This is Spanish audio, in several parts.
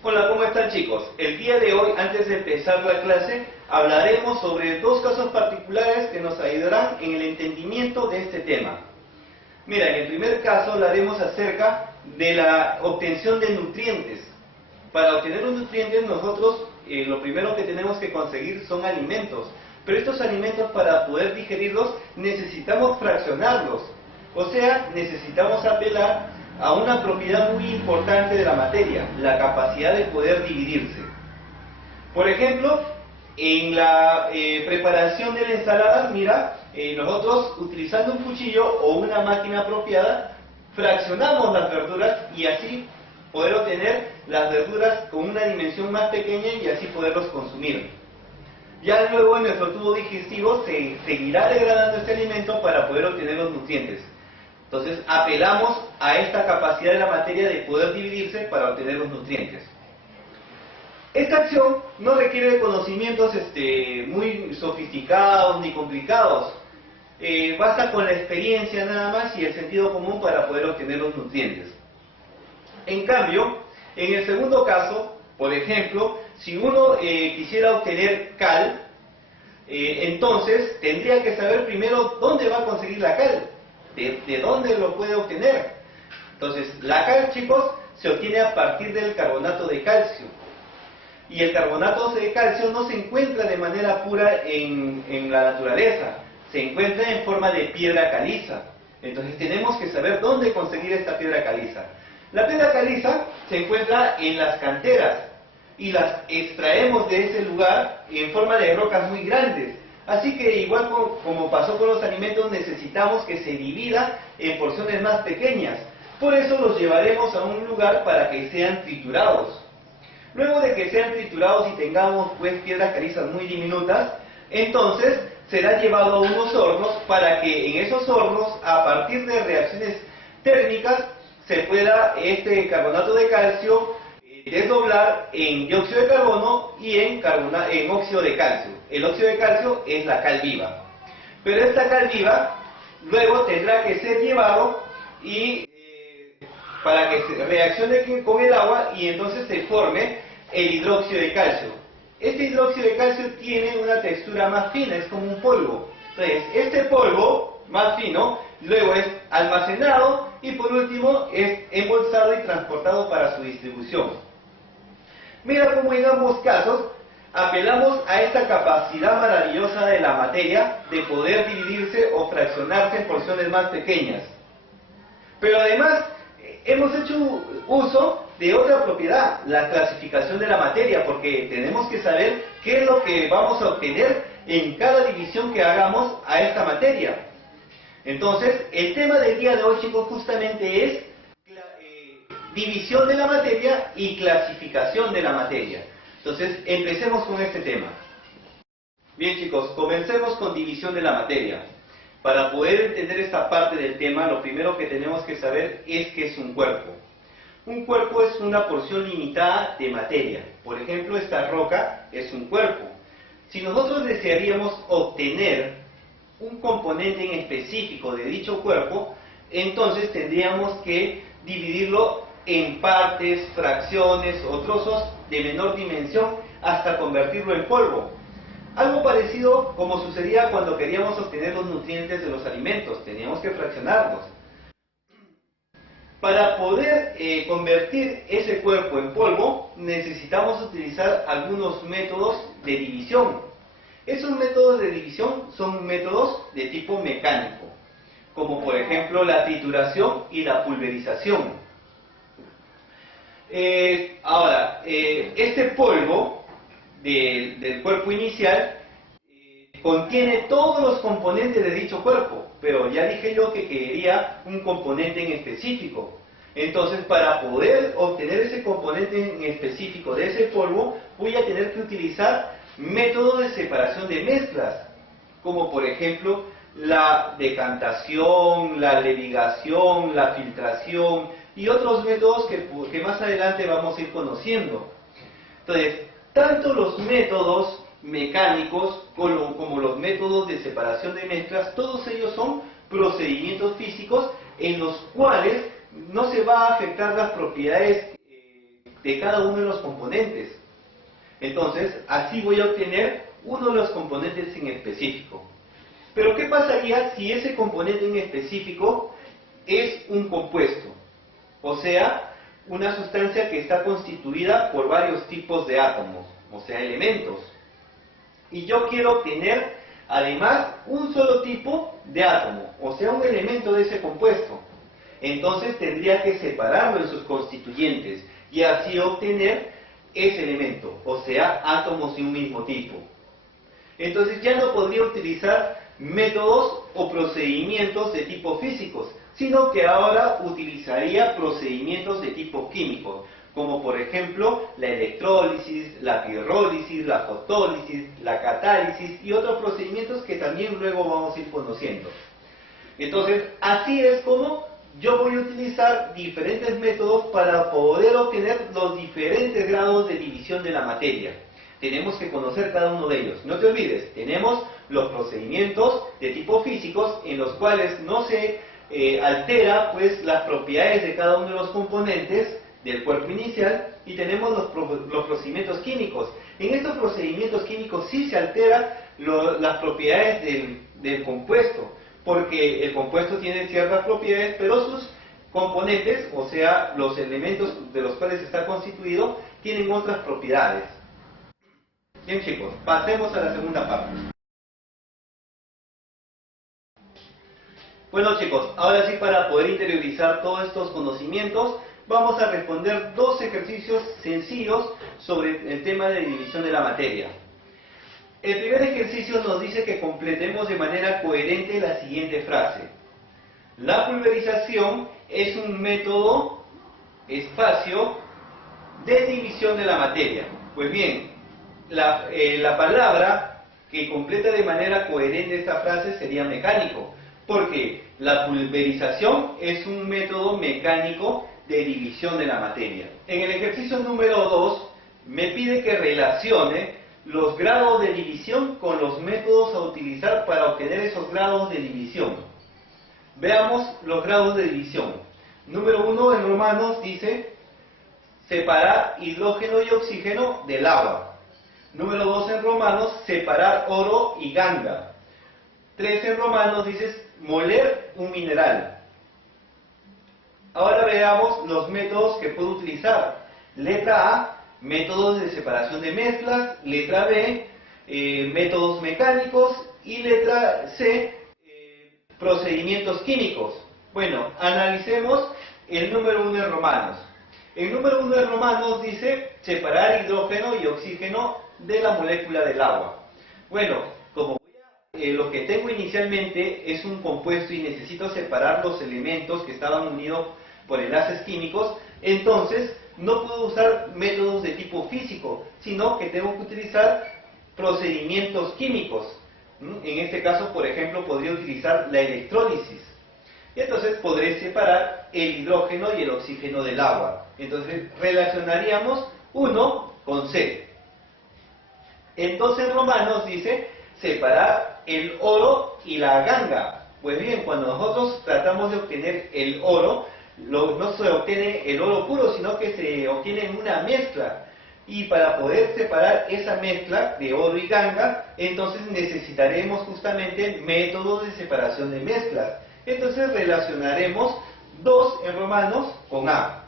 Hola, ¿cómo están chicos? El día de hoy, antes de empezar la clase, hablaremos sobre dos casos particulares que nos ayudarán en el entendimiento de este tema. Mira, en el primer caso hablaremos acerca de la obtención de nutrientes. Para obtener los nutrientes nosotros lo primero que tenemos que conseguir son alimentos. Pero estos alimentos, para poder digerirlos, necesitamos fraccionarlos. O sea, necesitamos apelar a una propiedad muy importante de la materia, la capacidad de poder dividirse. Por ejemplo, en la preparación de la ensalada, mira, nosotros utilizando un cuchillo o una máquina apropiada, fraccionamos las verduras y así poder obtener las verduras con una dimensión más pequeña y así poderlos consumir. Ya luego en nuestro tubo digestivo se seguirá degradando este alimento para poder obtener los nutrientes. Entonces apelamos a esta capacidad de la materia de poder dividirse para obtener los nutrientes. Esta acción no requiere de conocimientos muy sofisticados ni complicados. Basta con la experiencia nada más y el sentido común para poder obtener los nutrientes. En cambio, en el segundo caso, por ejemplo, si uno quisiera obtener cal, entonces tendría que saber primero dónde va a conseguir la cal, de dónde lo puede obtener. Entonces, la cal, chicos, se obtiene a partir del carbonato de calcio. Y el carbonato de calcio no se encuentra de manera pura en la naturaleza, se encuentra en forma de piedra caliza. Entonces tenemos que saber dónde conseguir esta piedra caliza. La piedra caliza se encuentra en las canteras y las extraemos de ese lugar en forma de rocas muy grandes. Así que igual como pasó con los alimentos, necesitamos que se divida en porciones más pequeñas. Por eso los llevaremos a un lugar para que sean triturados. Luego de que sean triturados y tengamos pues piedras calizas muy diminutas, entonces será llevado a unos hornos para que en esos hornos, a partir de reacciones térmicas, se pueda este carbonato de calcio desdoblar en dióxido de carbono y en óxido de calcio. El óxido de calcio es la cal viva. Pero esta cal viva luego tendrá que ser llevado para que se reaccione con el agua y entonces se forme el hidróxido de calcio. Este hidróxido de calcio tiene una textura más fina, es como un polvo. Entonces, este polvo más fino luego es almacenado y por último es embolsado y transportado para su distribución. Mira cómo en ambos casos apelamos a esta capacidad maravillosa de la materia de poder dividirse o fraccionarse en porciones más pequeñas. Pero además hemos hecho uso de otra propiedad, la clasificación de la materia, porque tenemos que saber qué es lo que vamos a obtener en cada división que hagamos a esta materia. Entonces, el tema del día de hoy, chicos, justamente es división de la materia y clasificación de la materia. Entonces, empecemos con este tema. Bien, chicos, comencemos con división de la materia. Para poder entender esta parte del tema, lo primero que tenemos que saber es qué es un cuerpo. Un cuerpo es una porción limitada de materia. Por ejemplo, esta roca es un cuerpo. Si nosotros desearíamos obtener un componente en específico de dicho cuerpo, entonces tendríamos que dividirlo en partes, fracciones o trozos de menor dimensión hasta convertirlo en polvo. Algo parecido como sucedía cuando queríamos obtener los nutrientes de los alimentos, teníamos que fraccionarlos. Para poder convertir ese cuerpo en polvo, necesitamos utilizar algunos métodos de división. Esos métodos de división son métodos de tipo mecánico, como por ejemplo la trituración y la pulverización. Este polvo del cuerpo inicial contiene todos los componentes de dicho cuerpo, pero ya dije yo que quería un componente en específico. Entonces, para poder obtener ese componente en específico de ese polvo, voy a tener que utilizar métodos de separación de mezclas, como por ejemplo la decantación, la levigación, la filtración y otros métodos que más adelante vamos a ir conociendo. Entonces, tanto los métodos mecánicos como los métodos de separación de mezclas, todos ellos son procedimientos físicos en los cuales no se va a afectar las propiedades de cada uno de los componentes. Entonces, así voy a obtener uno de los componentes en específico. Pero ¿qué pasaría si ese componente en específico es un compuesto? O sea, una sustancia que está constituida por varios tipos de átomos, o sea, elementos. Y yo quiero obtener, además, un solo tipo de átomo, o sea, un elemento de ese compuesto. Entonces tendría que separarlo en sus constituyentes y así obtener ese elemento, o sea, átomos de un mismo tipo. Entonces ya no podría utilizar métodos o procedimientos de tipo físicos, sino que ahora utilizaría procedimientos de tipo químico, como por ejemplo la electrólisis, la pirrólisis, la fotólisis, la catálisis y otros procedimientos que también luego vamos a ir conociendo. Entonces, así es como yo voy a utilizar diferentes métodos para poder obtener los diferentes grados de división de la materia. Tenemos que conocer cada uno de ellos. No te olvides, tenemos los procedimientos de tipo físicos en los cuales no se altera pues las propiedades de cada uno de los componentes del cuerpo inicial, y tenemos los procedimientos químicos. En estos procedimientos químicos sí se alteran las propiedades del compuesto, porque el compuesto tiene ciertas propiedades, pero sus componentes, o sea, los elementos de los cuales está constituido, tienen otras propiedades. Bien chicos, pasemos a la segunda parte. Bueno chicos, ahora sí, para poder interiorizar todos estos conocimientos, vamos a responder dos ejercicios sencillos sobre el tema de división de la materia. El primer ejercicio nos dice que completemos de manera coherente la siguiente frase. La pulverización es un método, espacio, de división de la materia. Pues bien, la palabra que completa de manera coherente esta frase sería mecánico, porque la pulverización es un método mecánico de división de la materia. En el ejercicio número 2 me pide que relacione los grados de división con los métodos a utilizar para obtener esos grados de división. Veamos los grados de división. Número 1 en romanos dice separar hidrógeno y oxígeno del agua. Número 2 en romanos, separar oro y ganga. 3 en romanos dice moler un mineral. Ahora veamos los métodos que puedo utilizar. Letra A, métodos de separación de mezclas. Letra B, métodos mecánicos. Y letra C, procedimientos químicos. Bueno, analicemos el número 1 en romanos. El número 1 en romanos dice separar hidrógeno y oxígeno de la molécula del agua. Bueno, como lo que tengo inicialmente es un compuesto y necesito separar los elementos que estaban unidos por enlaces químicos, entonces no puedo usar métodos de tipo físico, sino que tengo que utilizar procedimientos químicos. En este caso, por ejemplo, podría utilizar la electrólisis. Y entonces podré separar el hidrógeno y el oxígeno del agua. Entonces relacionaríamos 1 con C. Entonces en romanos dice separar el oro y la ganga. Pues bien, cuando nosotros tratamos de obtener el oro, no se obtiene el oro puro, sino que se obtiene en una mezcla. Y para poder separar esa mezcla de oro y ganga, entonces necesitaremos justamente métodos de separación de mezclas. Entonces relacionaremos 2 en romanos con A.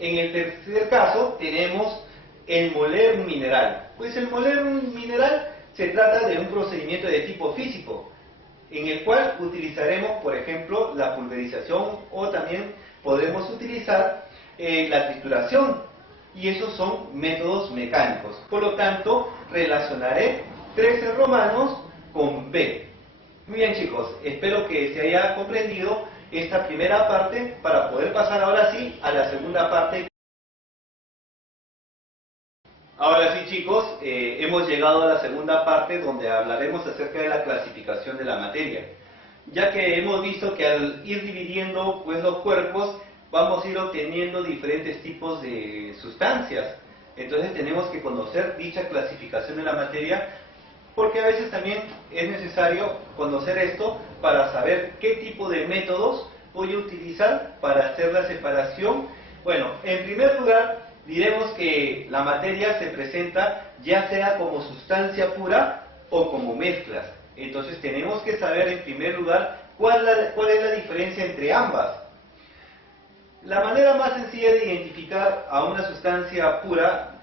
En el tercer caso tenemos el moler un mineral. Pues el moler un mineral se trata de un procedimiento de tipo físico, en el cual utilizaremos, por ejemplo, la pulverización, o también podemos utilizar la trituración, y esos son métodos mecánicos. Por lo tanto, relacionaré 3 en romanos con B. Muy bien chicos, espero que se haya comprendido esta primera parte para poder pasar ahora sí a la segunda parte. Ahora sí chicos, hemos llegado a la segunda parte donde hablaremos acerca de la clasificación de la materia, ya que hemos visto que al ir dividiendo pues, los cuerpos vamos a ir obteniendo diferentes tipos de sustancias. Entonces tenemos que conocer dicha clasificación de la materia, porque a veces también es necesario conocer esto para saber qué tipo de métodos voy a utilizar para hacer la separación Bueno, en primer lugar, diremos que la materia se presenta ya sea como sustancia pura o como mezclas. Entonces tenemos que saber en primer lugar cuál es la diferencia entre ambas. La manera más sencilla de identificar a una sustancia pura,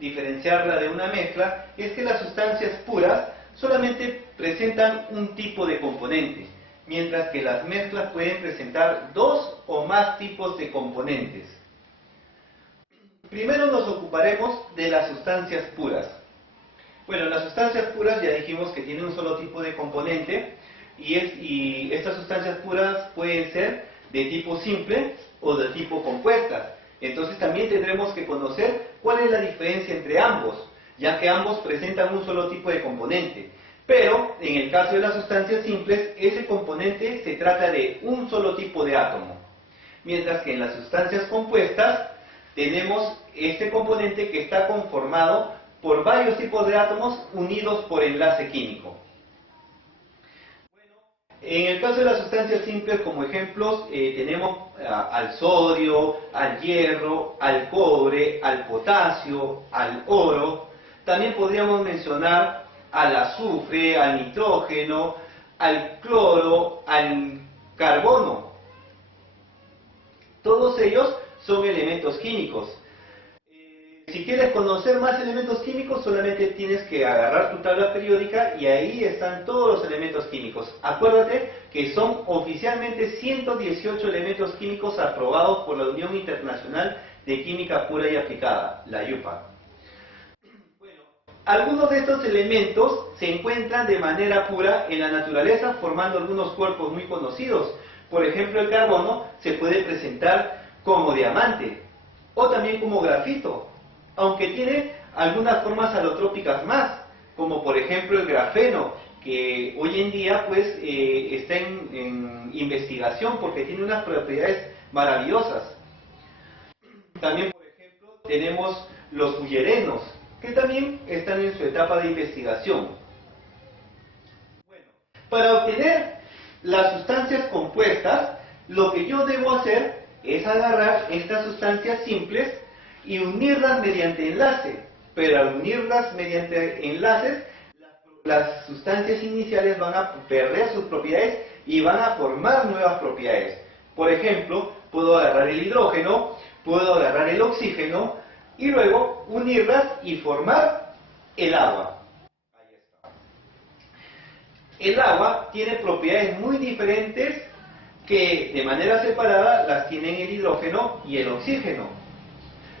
diferenciarla de una mezcla, es que las sustancias puras solamente presentan un tipo de componente, mientras que las mezclas pueden presentar dos o más tipos de componentes. Primero nos ocuparemos de las sustancias puras. Bueno, las sustancias puras ya dijimos que tienen un solo tipo de componente y estas sustancias puras pueden ser de tipo simple o de tipo compuestas. Entonces también tendremos que conocer cuál es la diferencia entre ambos, ya que ambos presentan un solo tipo de componente. Pero en el caso de las sustancias simples, ese componente se trata de un solo tipo de átomo. Mientras que en las sustancias compuestas tenemos este componente que está conformado por varios tipos de átomos unidos por enlace químico. En el caso de las sustancias simples, como ejemplos, tenemos al sodio, al hierro, al cobre, al potasio, al oro. También podríamos mencionar al azufre, al nitrógeno, al cloro, al carbono. Todos ellos son elementos químicos. Si quieres conocer más elementos químicos, solamente tienes que agarrar tu tabla periódica y ahí están todos los elementos químicos. Acuérdate que son oficialmente 118 elementos químicos aprobados por la Unión Internacional de Química Pura y Aplicada, la IUPAC. Bueno, algunos de estos elementos se encuentran de manera pura en la naturaleza formando algunos cuerpos muy conocidos. Por ejemplo, el carbono se puede presentar como diamante o también como grafito, aunque tiene algunas formas alotrópicas más, como por ejemplo el grafeno, que hoy en día pues está en investigación porque tiene unas propiedades maravillosas. También, por ejemplo, tenemos los fullerenos, que también están en su etapa de investigación. Bueno, para obtener las sustancias compuestas, lo que yo debo hacer es agarrar estas sustancias simples y unirlas mediante enlace, pero al unirlas mediante enlaces, las sustancias iniciales van a perder sus propiedades y van a formar nuevas propiedades. Por ejemplo, puedo agarrar el hidrógeno, puedo agarrar el oxígeno y luego unirlas y formar el agua. Ahí está. El agua tiene propiedades muy diferentes que de manera separada las tienen el hidrógeno y el oxígeno.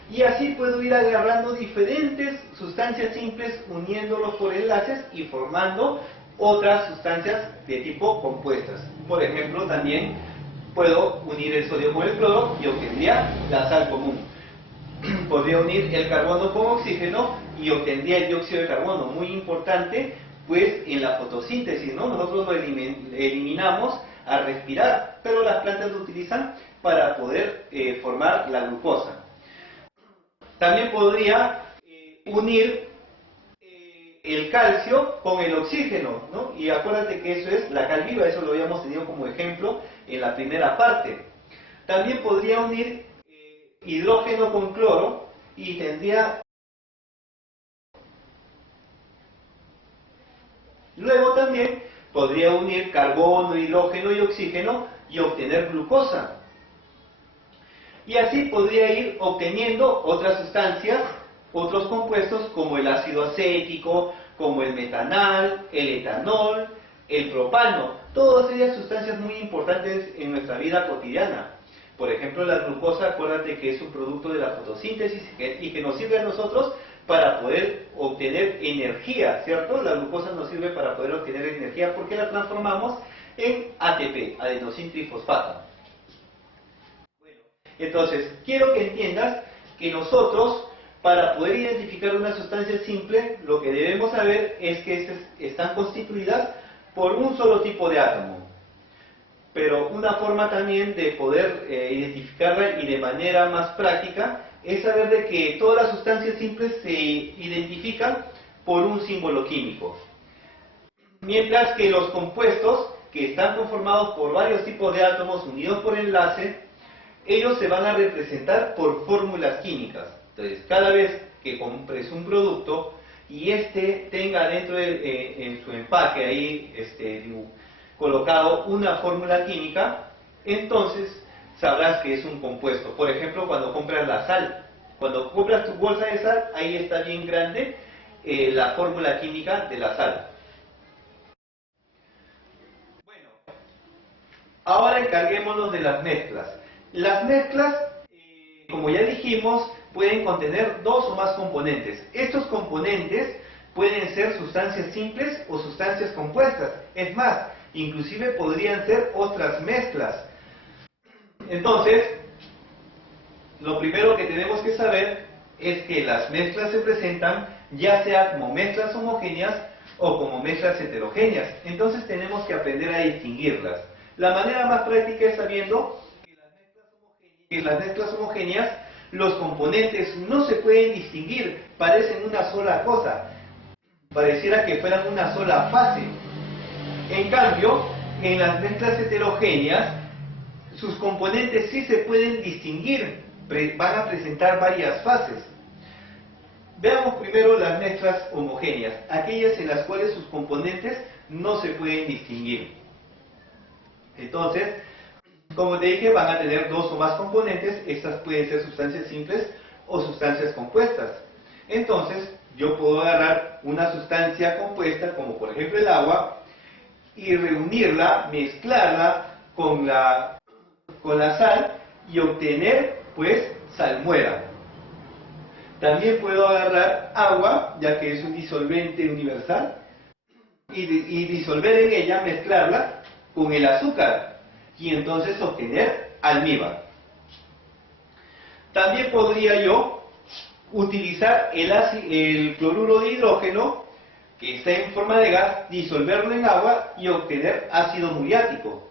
Y así puedo ir agarrando diferentes sustancias simples, uniéndolos por enlaces y formando otras sustancias de tipo compuestas. Por ejemplo, también puedo unir el sodio con el cloro y obtendría la sal común. Podría unir el carbono con oxígeno y obtendría el dióxido de carbono, muy importante, pues en la fotosíntesis, ¿no? Nosotros lo eliminamos al respirar, pero las plantas lo utilizan para poder formar la glucosa. También podría unir el calcio con el oxígeno, ¿no? Y acuérdate que eso es la cal viva, eso lo habíamos tenido como ejemplo en la primera parte. También podría unir hidrógeno con cloro y tendría... Luego también podría unir carbono, hidrógeno y oxígeno y obtener glucosa. Y así podría ir obteniendo otras sustancias, otros compuestos como el ácido acético, como el metanal, el etanol, el propano. Todas ellas sustancias muy importantes en nuestra vida cotidiana. Por ejemplo, la glucosa, acuérdate que es un producto de la fotosíntesis y que nos sirve a nosotros para poder obtener energía, ¿cierto? La glucosa nos sirve para poder obtener energía porque la transformamos en ATP, adenosín trifosfato. Entonces, quiero que entiendas que nosotros, para poder identificar una sustancia simple, lo que debemos saber es que están constituidas por un solo tipo de átomo. Pero una forma también de poder identificarla y de manera más práctica es saber de que todas las sustancias simples se identifican por un símbolo químico. Mientras que los compuestos, que están conformados por varios tipos de átomos unidos por enlace, ellos se van a representar por fórmulas químicas. Entonces, cada vez que compres un producto y este tenga dentro en su empaque ahí colocado una fórmula química, entonces sabrás que es un compuesto. Por ejemplo, cuando compras la sal, cuando compras tu bolsa de sal, ahí está bien grande la fórmula química de la sal. Bueno, ahora encarguémonos de las mezclas. Las mezclas, como ya dijimos, pueden contener dos o más componentes. Estos componentes pueden ser sustancias simples o sustancias compuestas. Es más, inclusive podrían ser otras mezclas. Entonces, lo primero que tenemos que saber es que las mezclas se presentan ya sea como mezclas homogéneas o como mezclas heterogéneas. Entonces tenemos que aprender a distinguirlas. La manera más práctica es sabiendo que las mezclas homogéneas, los componentes no se pueden distinguir, parecen una sola cosa, pareciera que fueran una sola fase. En cambio, en las mezclas heterogéneas, sus componentes sí se pueden distinguir, van a presentar varias fases. Veamos primero las mezclas homogéneas, aquellas en las cuales sus componentes no se pueden distinguir. Entonces, como te dije, van a tener dos o más componentes. Estas pueden ser sustancias simples o sustancias compuestas. Entonces, yo puedo agarrar una sustancia compuesta, como por ejemplo el agua, y reunirla, mezclarla con la sal y obtener, pues, salmuera. También puedo agarrar agua, ya que es un disolvente universal, y disolver en ella, mezclarla con el azúcar, y entonces obtener almíbar. También podría yo utilizar el cloruro de hidrógeno, que está en forma de gas, disolverlo en agua y obtener ácido muriático.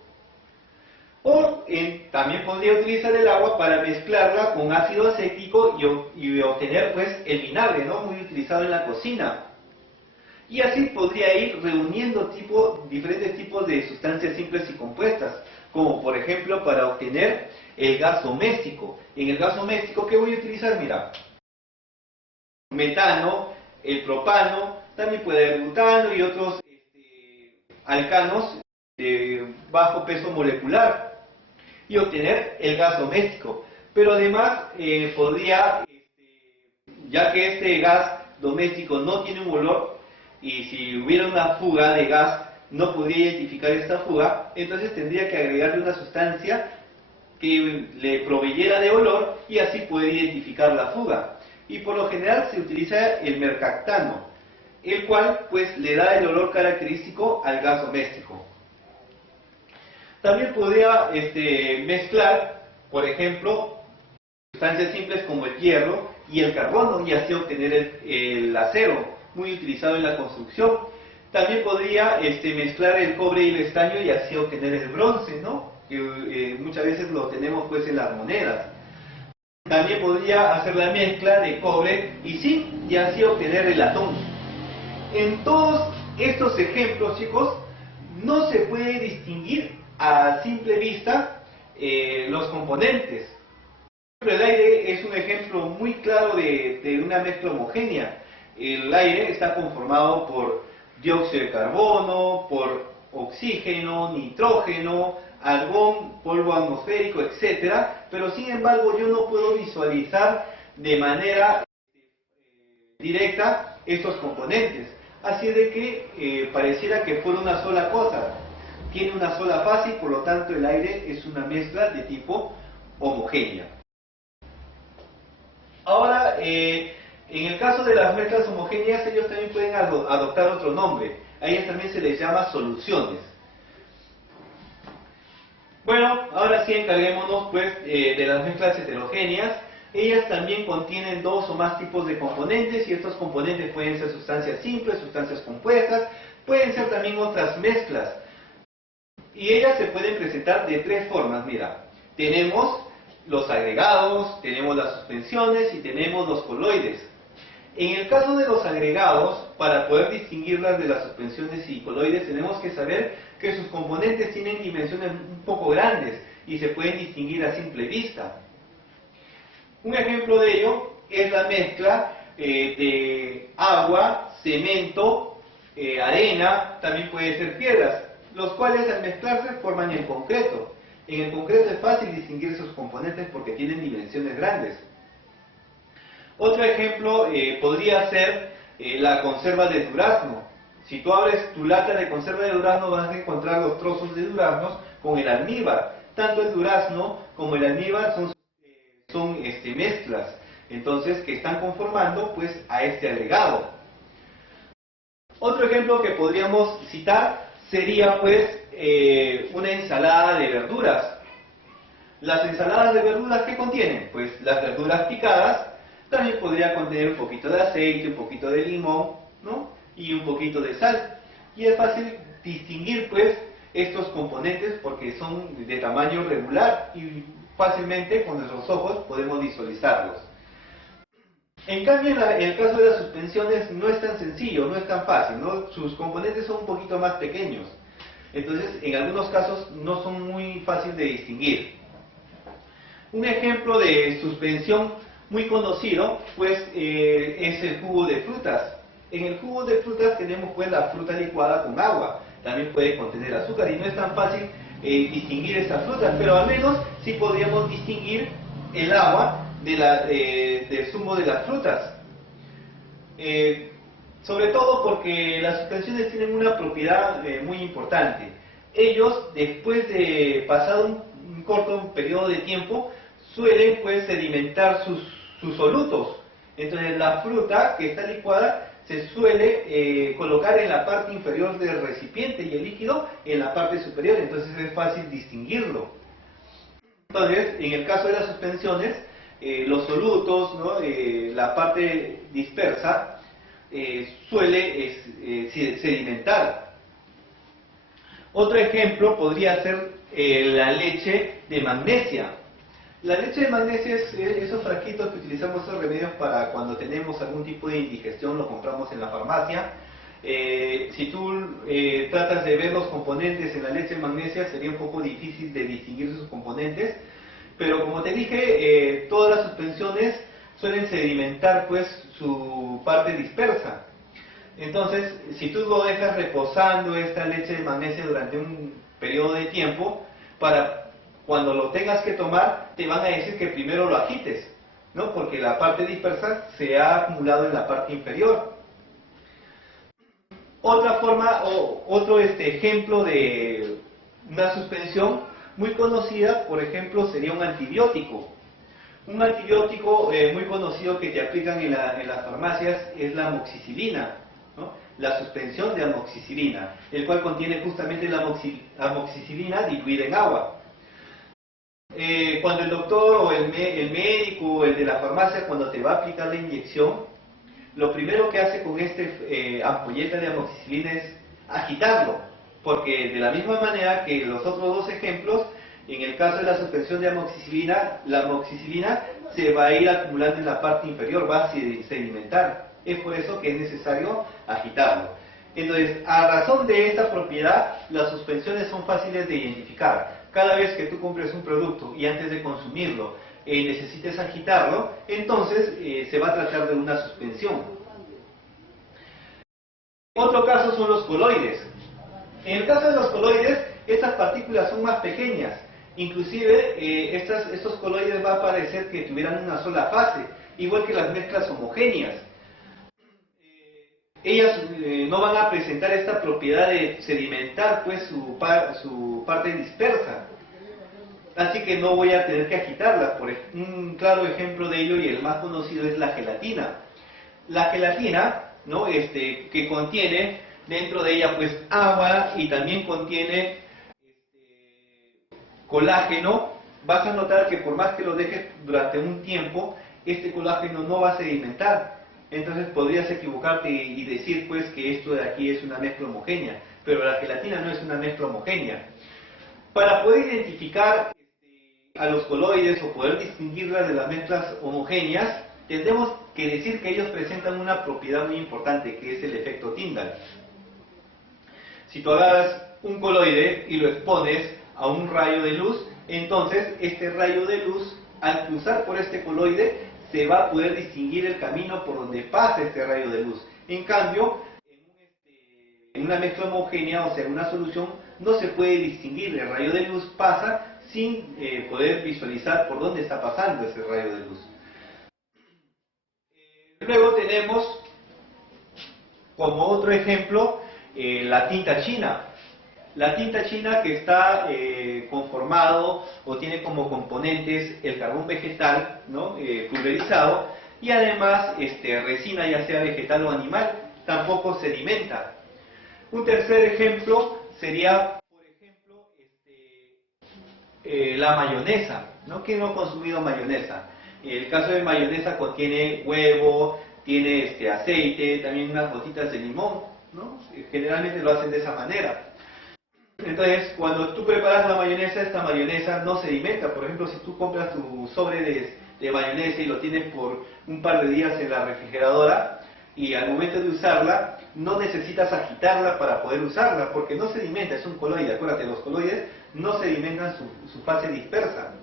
O también podría utilizar el agua para mezclarla con ácido acético y obtener, pues, el vinagre, ¿no?, muy utilizado en la cocina. Y así podría ir reuniendo diferentes tipos de sustancias simples y compuestas, como por ejemplo para obtener el gas doméstico. En el gas doméstico, ¿qué voy a utilizar? Mira, metano, el propano, también puede haber butano y otros alcanos de bajo peso molecular, y obtener el gas doméstico. Pero además podría, ya que este gas doméstico no tiene un olor, y si hubiera una fuga de gas no podría identificar esta fuga, entonces tendría que agregarle una sustancia que le proveyera de olor y así poder identificar la fuga. Y por lo general se utiliza el mercaptano, el cual pues le da el olor característico al gas doméstico. También podría mezclar, por ejemplo, sustancias simples como el hierro y el carbono y así obtener el acero, muy utilizado en la construcción. También podría mezclar el cobre y el estaño y así obtener el bronce, ¿no?, que muchas veces lo tenemos pues en las monedas. También podría hacer la mezcla de cobre y zinc y así obtener el latón. En todos estos ejemplos, chicos, no se puede distinguir a simple vista los componentes. El aire es un ejemplo muy claro de una mezcla homogénea. El aire está conformado por dióxido de carbono, por oxígeno, nitrógeno, argón, polvo atmosférico, etc. Pero sin embargo yo no puedo visualizar de manera directa estos componentes. Así de que pareciera que fuera una sola cosa. Tiene una sola fase y por lo tanto el aire es una mezcla de tipo homogénea. Ahora, en el caso de las mezclas homogéneas, ellos también pueden adoptar otro nombre. A ellas también se les llama soluciones. Bueno, ahora sí encarguémonos pues de las mezclas heterogéneas. Ellas también contienen dos o más tipos de componentes y estos componentes pueden ser sustancias simples, sustancias compuestas, pueden ser también otras mezclas. Y ellas se pueden presentar de tres formas. Mira, tenemos los agregados, tenemos las suspensiones y tenemos los coloides. En el caso de los agregados, para poder distinguirlas de las suspensiones y coloides, tenemos que saber que sus componentes tienen dimensiones un poco grandes. y se pueden distinguir a simple vista. Un ejemplo de ello es la mezcla de agua, cemento, arena, también puede ser piedras, los cuales al mezclarse forman el concreto. En el concreto es fácil distinguir sus componentes porque tienen dimensiones grandes. Otro ejemplo podría ser la conserva de durazno. Si tú abres tu lata de conserva de durazno vas a encontrar los trozos de duraznos con el almíbar. Tanto el durazno como el almíbar son mezclas, entonces que están conformando pues a este agregado. Otro ejemplo que podríamos citar sería pues una ensalada de verduras. Las ensaladas de verduras, ¿qué contienen? Pues las verduras picadas, también podría contener un poquito de aceite, un poquito de limón, ¿no? Y un poquito de sal. Y es fácil distinguir pues estos componentes porque son de tamaño regular y fácilmente con nuestros ojos podemos visualizarlos. En cambio, en el caso de las suspensiones no es tan sencillo, no es tan fácil, ¿no? Sus componentes son un poquito más pequeños. Entonces, en algunos casos no son muy fáciles de distinguir. Un ejemplo de suspensión muy conocido, pues, es el jugo de frutas. En el jugo de frutas tenemos pues la fruta licuada con agua. También puede contener azúcar y no es tan fácil distinguir estas frutas, pero al menos sí podríamos distinguir el agua del zumo de las frutas. Sobre todo porque las suspensiones tienen una propiedad muy importante. Ellos, después de pasado un corto periodo de tiempo, suelen pues sedimentar sus solutos. Entonces la fruta que está licuada se suele colocar en la parte inferior del recipiente y el líquido en la parte superior, entonces es fácil distinguirlo. Entonces, en el caso de las suspensiones, los solutos, ¿no? La parte dispersa suele sedimentar. Otro ejemplo podría ser la leche de magnesia. La leche de magnesia es esos frasquitos que utilizamos, esos remedios para cuando tenemos algún tipo de indigestión, lo compramos en la farmacia. Si tú tratas de ver los componentes en la leche de magnesia, sería un poco difícil de distinguir sus componentes, pero como te dije, todas las suspensiones suelen sedimentar pues su parte dispersa. Entonces, si tú lo dejas reposando esta leche de magnesia durante un periodo de tiempo, cuando lo tengas que tomar, te van a decir que primero lo agites, ¿no? Porque la parte dispersa se ha acumulado en la parte inferior. Otra forma, otro ejemplo de una suspensión muy conocida, por ejemplo, sería un antibiótico. Un antibiótico muy conocido que te aplican en las farmacias es la amoxicilina, ¿no? La suspensión de amoxicilina, el cual contiene justamente la amoxicilina diluida en agua. Cuando el doctor o el médico o el de la farmacia, cuando te va a aplicar la inyección, lo primero que hace con ampolleta de amoxicilina es agitarlo, porque de la misma manera que los otros dos ejemplos, en el caso de la suspensión de amoxicilina, la amoxicilina se va a ir acumulando en la parte inferior, va a sedimentar. Es por eso que es necesario agitarlo. Entonces, a razón de esta propiedad, las suspensiones son fáciles de identificar. Cada vez que tú compres un producto y antes de consumirlo necesites agitarlo, entonces se va a tratar de una suspensión. Otro caso son los coloides. En el caso de los coloides, estas partículas son más pequeñas. Inclusive, estos coloides va a parecer que tuvieran una sola fase, igual que las mezclas homogéneas. Ellas no van a presentar esta propiedad de sedimentar pues su parte dispersa, así que no voy a tener que agitarlas. Un claro ejemplo de ello y el más conocido es la gelatina. La gelatina, ¿no? Que contiene dentro de ella pues agua y también contiene colágeno. Vas a notar que por más que lo dejes durante un tiempo, este colágeno no va a sedimentar. Entonces podrías equivocarte y decir pues que esto de aquí es una mezcla homogénea, pero la gelatina no es una mezcla homogénea. Para poder identificar a los coloides o poder distinguirlas de las mezclas homogéneas, tendremos que decir que ellos presentan una propiedad muy importante, que es el efecto Tyndall. Si tú agarras un coloide y lo expones a un rayo de luz, Entonces, este rayo de luz, al cruzar por este coloide, se va a poder distinguir el camino por donde pasa este rayo de luz. En cambio, en una mezcla homogénea, o sea, en una solución, no se puede distinguir, el rayo de luz pasa sin poder visualizar por dónde está pasando ese rayo de luz. Luego tenemos como otro ejemplo la tinta china. La tinta china que está conformado o tiene como componentes el carbón vegetal, ¿no? Pulverizado, y además resina, ya sea vegetal o animal, tampoco sedimenta. Un tercer ejemplo sería, por ejemplo, la mayonesa, ¿no? ¿Quién no ha consumido mayonesa? El caso de mayonesa contiene huevo, tiene aceite, también unas gotitas de limón, ¿no? Generalmente lo hacen de esa manera. Entonces, cuando tú preparas la mayonesa, esta mayonesa no sedimenta. Por ejemplo, si tú compras tu sobre de mayonesa y lo tienes por un par de días en la refrigeradora, y al momento de usarla, no necesitas agitarla para poder usarla, porque no sedimenta, es un coloide. Acuérdate, los coloides no sedimentan su fase dispersa.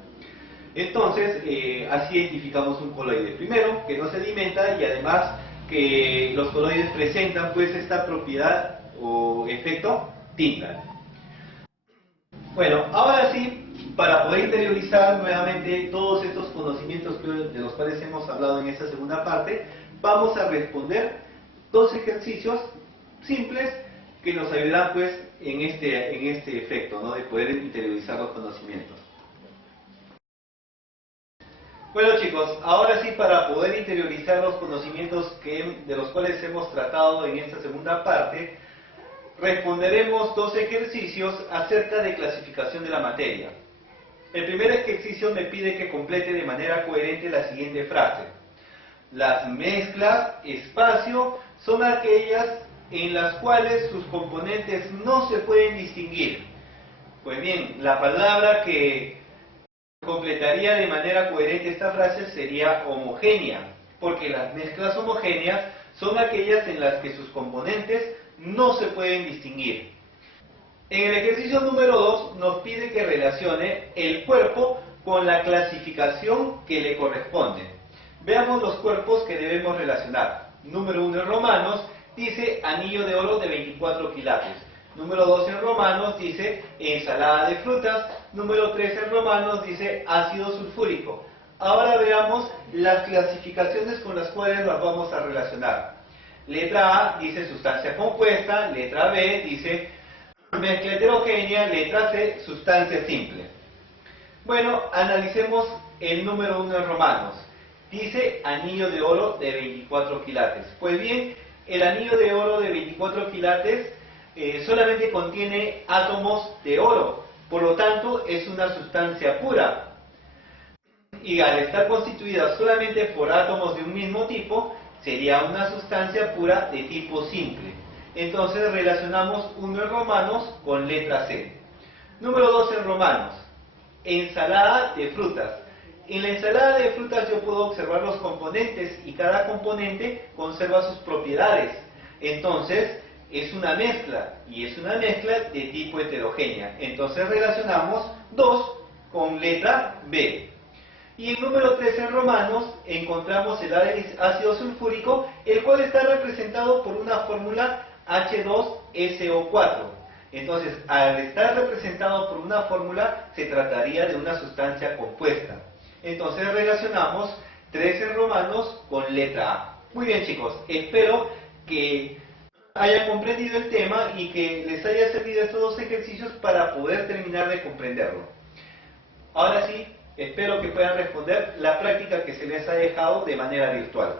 Entonces, así identificamos un coloide. Primero, que no sedimenta, y además que los coloides presentan pues esta propiedad o efecto Tyndall. Bueno, ahora sí, para poder interiorizar nuevamente todos estos conocimientos de los cuales hemos hablado en esta segunda parte, vamos a responder dos ejercicios simples que nos ayudarán pues en este efecto, ¿no? De poder interiorizar los conocimientos. Bueno chicos, ahora sí, para poder interiorizar los conocimientos de los cuales hemos tratado en esta segunda parte, responderemos dos ejercicios acerca de clasificación de la materia. El primer ejercicio me pide que complete de manera coherente la siguiente frase. Las mezclas espacio son aquellas en las cuales sus componentes no se pueden distinguir. Pues bien, la palabra que completaría de manera coherente esta frase sería homogénea, porque las mezclas homogéneas son aquellas en las que sus componentes no se pueden distinguir. En el ejercicio número 2 nos pide que relacione el cuerpo con la clasificación que le corresponde. Veamos los cuerpos que debemos relacionar. Número 1 en romanos dice anillo de oro de 24 quilates. Número 2 en romanos dice ensalada de frutas. Número 3 en romanos dice ácido sulfúrico. Ahora veamos las clasificaciones con las cuales las vamos a relacionar. Letra A dice sustancia compuesta, letra B dice mezcla heterogénea, letra C sustancia simple. Bueno, analicemos el número 1 en romanos. Dice anillo de oro de 24 quilates. Pues bien, el anillo de oro de 24 quilates solamente contiene átomos de oro, por lo tanto es una sustancia pura. Y al estar constituida solamente por átomos de un mismo tipo, sería una sustancia pura de tipo simple. Entonces relacionamos 1 en romanos con letra C. Número 2 en romanos. Ensalada de frutas. En la ensalada de frutas yo puedo observar los componentes y cada componente conserva sus propiedades. Entonces es una mezcla, y es una mezcla de tipo heterogénea. Entonces relacionamos 2 con letra B. Y el número 3 en romanos encontramos el ácido sulfúrico, el cual está representado por una fórmula H2SO4. Entonces, al estar representado por una fórmula, se trataría de una sustancia compuesta. Entonces relacionamos 3 en romanos con letra A. Muy bien chicos, espero que hayan comprendido el tema y que les haya servido estos dos ejercicios para poder terminar de comprenderlo. Ahora sí, espero que puedan responder la práctica que se les ha dejado de manera virtual.